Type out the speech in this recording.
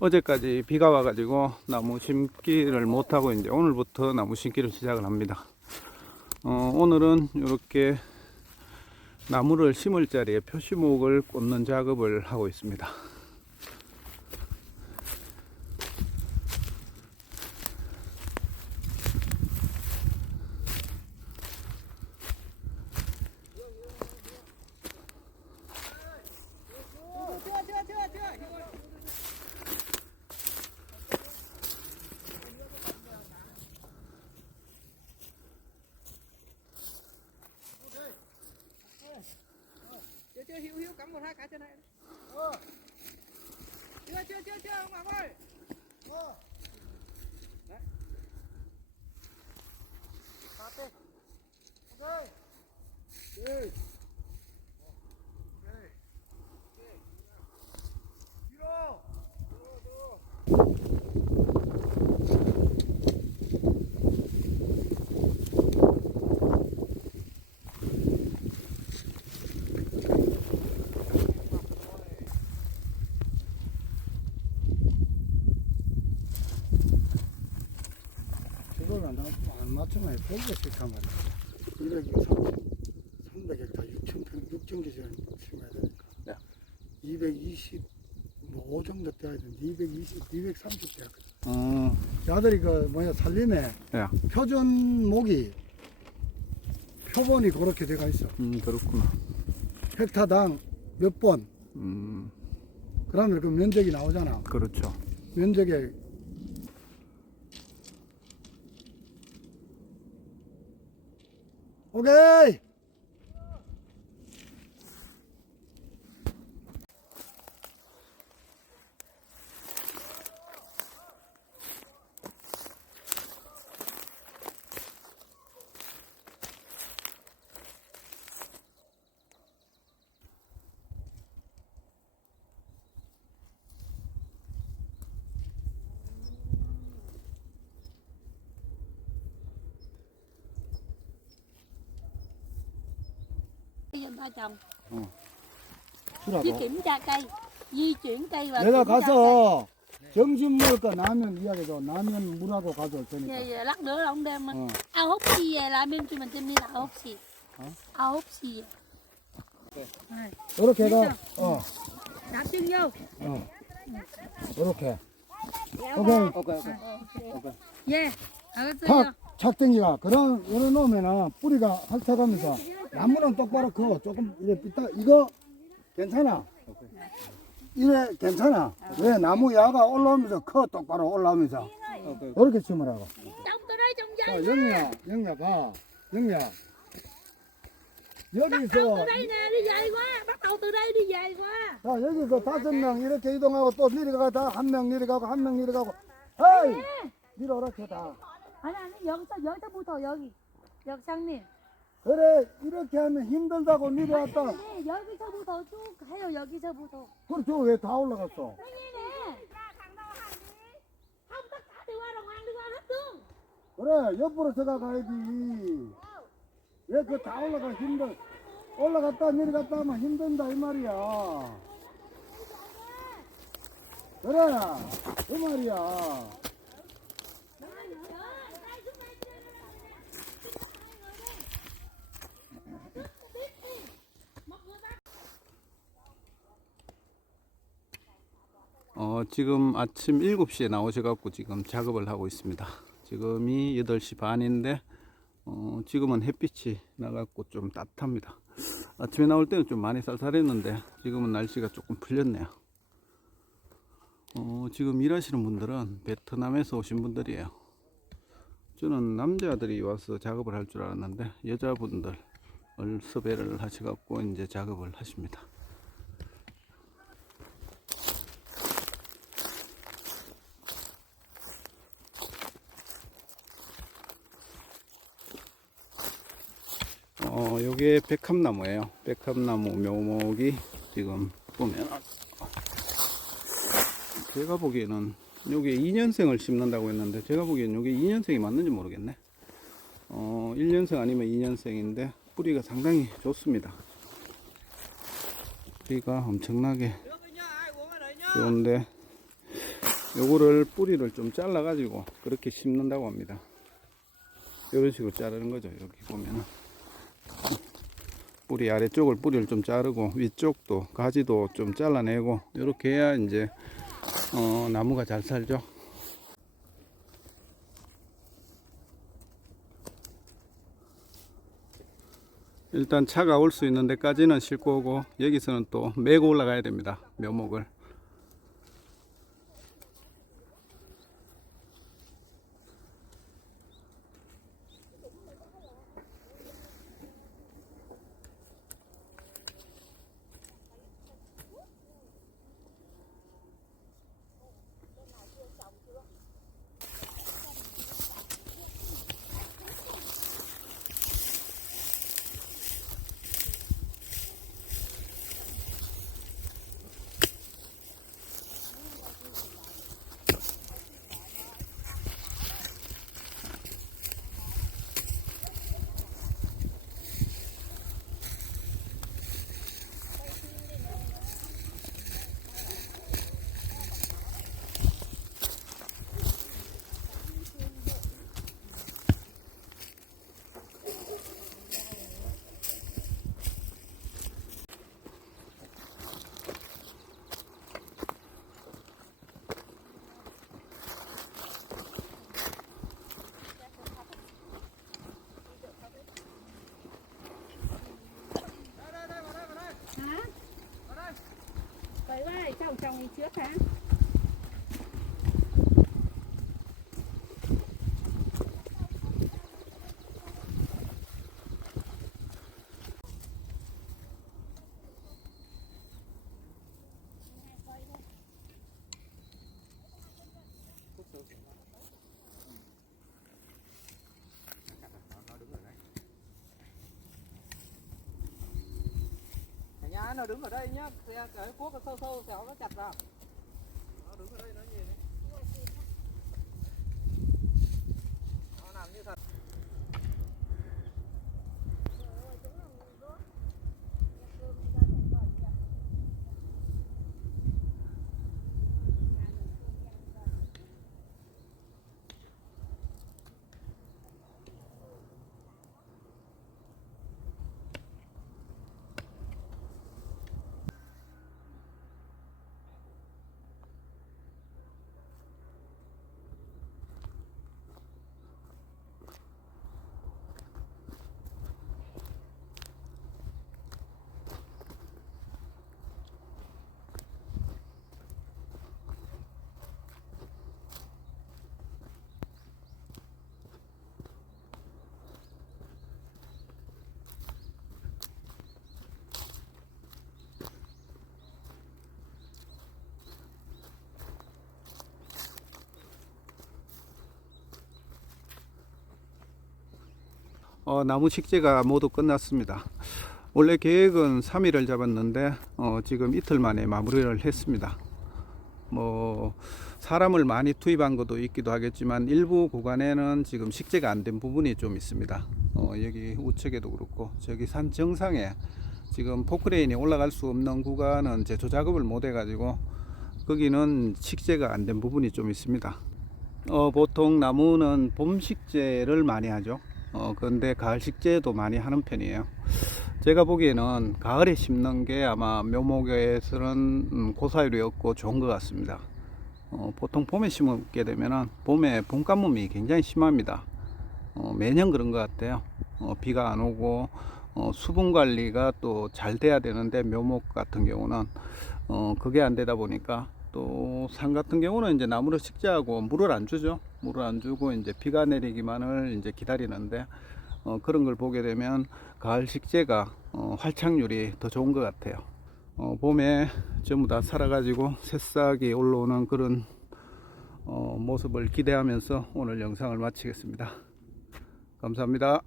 어제까지 비가 와가지고 나무 심기를 못하고 이제 오늘부터 나무 심기를 시작을 합니다. 어, 오늘은 이렇게 나무를 심을 자리에 표시목을 꽂는 작업을 하고 있습니다. Cắm một hai cái trên này ờ. chưa chưa chưa chưa ông Ngọc ơi Đấy. Phát đi. Ok. 안 맞추면 100개씩 하면 200, 300헥타 6천, 6천 개씩 심어야 되니까. 네. 220, 뭐 5 정도 돼야 되는데 220, 230 돼야 돼. 어, 야들이 그 뭐냐 살림에 예. 표준 목이 표본이 그렇게 돼가 있어. 음, 그렇구나. 헥타당 몇 번. 음, 그러면 그 면적이 나오잖아. 그렇죠. 면적에 오 giờ ba chồng đi 주라고. kiểm tra cây di chuyển cây và 내가 kiểm tra cây. 가서 점심 먹을 거 라면 이야기해줘. 라면 물하고 가져올 테니까. Về, về lát nữa ông đem 어. ao hút xì về làm em cho mình thêm đi là ao hút xì Hả? ao hút xì 이렇게 해가. 어, đạp chân vô 어. 이렇게. 오케이. về ở cái 탁 착땡이가 그런 이런 놓으면은 뿌리가 핥아가면서 나무는 똑바로 커 조금 이래 삐딱 이거 괜찮아. 이래 괜찮아. 왜 나무 야가 올라오면서 커? 똑바로 올라오면서. 이렇게 심으라고. đây trong 자 영미야 영미야. 봐. 영미야. đầu 여기서 자 여기서 다섯 명 이렇게 이동하고 또 내려가다 한 명 내려가고 한 명 내려가고. 헤이! 내려오라 다. 아니 아니 여기서 여기서부터 여기. 여기 상님 그래 이렇게 하면 힘들다고 내려왔다. 네 여기서부터 쭉 해요 여기서부터. 그렇죠. 왜 다 올라갔어? 그래 옆으로 들어가 가야지. 왜 그 다 올라가 힘들 올라갔다 내려갔다 하면 힘든다 이 말이야. 그래 그 말이야 어, 지금 아침 7시에 나오셔갖고 지금 작업을 하고 있습니다. 지금이 8시 반인데, 어, 지금은 햇빛이 나갖고 좀 따뜻합니다. 아침에 나올 때는 좀 많이 쌀쌀했는데, 지금은 날씨가 조금 풀렸네요. 어, 지금 일하시는 분들은 베트남에서 오신 분들이에요. 저는 남자들이 와서 작업을 할 줄 알았는데, 여자분들 을 섭외를 하셔갖고 이제 작업을 하십니다. 어, 요게 백합나무예요. 백합나무 묘목이 지금 보면 제가 보기에는 요게 2년생을 심는다고 했는데 제가 보기엔 요게 2년생이 맞는지 모르겠네. 어, 1년생 아니면 2년생인데 뿌리가 상당히 좋습니다. 뿌리가 엄청나게. 좋은데 요거를 뿌리를 좀 잘라 가지고 그렇게 심는다고 합니다. 이런 식으로 자르는 거죠. 여기 보면은 뿌리 아래쪽을 뿌리를 좀 자르고 위쪽도 가지도 좀 잘라내고 이렇게 해야 이제 어, 나무가 잘 살죠. 일단 차가 올 수 있는 데까지는 싣고 오고 여기서는 또 메고 올라가야 됩니다. 묘목을. trong trước ha Nhà nó đứng ở đây nhá. Cái, cái cuốc nó sâu sâu kéo nó chặt vào. Nó đứng ở đây nó nhìn đấy nó làm như thật 어, 나무 식재가 모두 끝났습니다. 원래 계획은 3일을 잡았는데 어, 지금 이틀 만에 마무리를 했습니다. 뭐 사람을 많이 투입한 것도 있기도 하겠지만 일부 구간에는 지금 식재가 안 된 부분이 좀 있습니다. 어, 여기 우측에도 그렇고 저기 산 정상에 지금 포크레인이 올라갈 수 없는 구간은 제조 작업을 못 해가지고 거기는 식재가 안 된 부분이 좀 있습니다. 어, 보통 나무는 봄 식재를 많이 하죠. 어, 그런데 가을 식재도 많이 하는 편이에요. 제가 보기에는 가을에 심는 게 아마 묘목에서는 음, 고사율이었고 좋은 것 같습니다. 어, 보통 봄에 심게 되면은 봄에 봄 가뭄이 굉장히 심합니다. 어, 매년 그런 것 같아요. 어, 비가 안 오고 어, 수분 관리가 또 잘 돼야 되는데 묘목 같은 경우는 어, 그게 안 되다 보니까 또 산 같은 경우는 이제 나무를 식재하고 물을 안 주죠. 물을 안 주고 이제 비가 내리기만을 이제 기다리는데 어, 그런 걸 보게 되면 가을 식재가 어, 활착률이 더 좋은 것 같아요. 어, 봄에 전부 다 살아가지고 새싹이 올라오는 그런 어, 모습을 기대하면서 오늘 영상을 마치겠습니다. 감사합니다.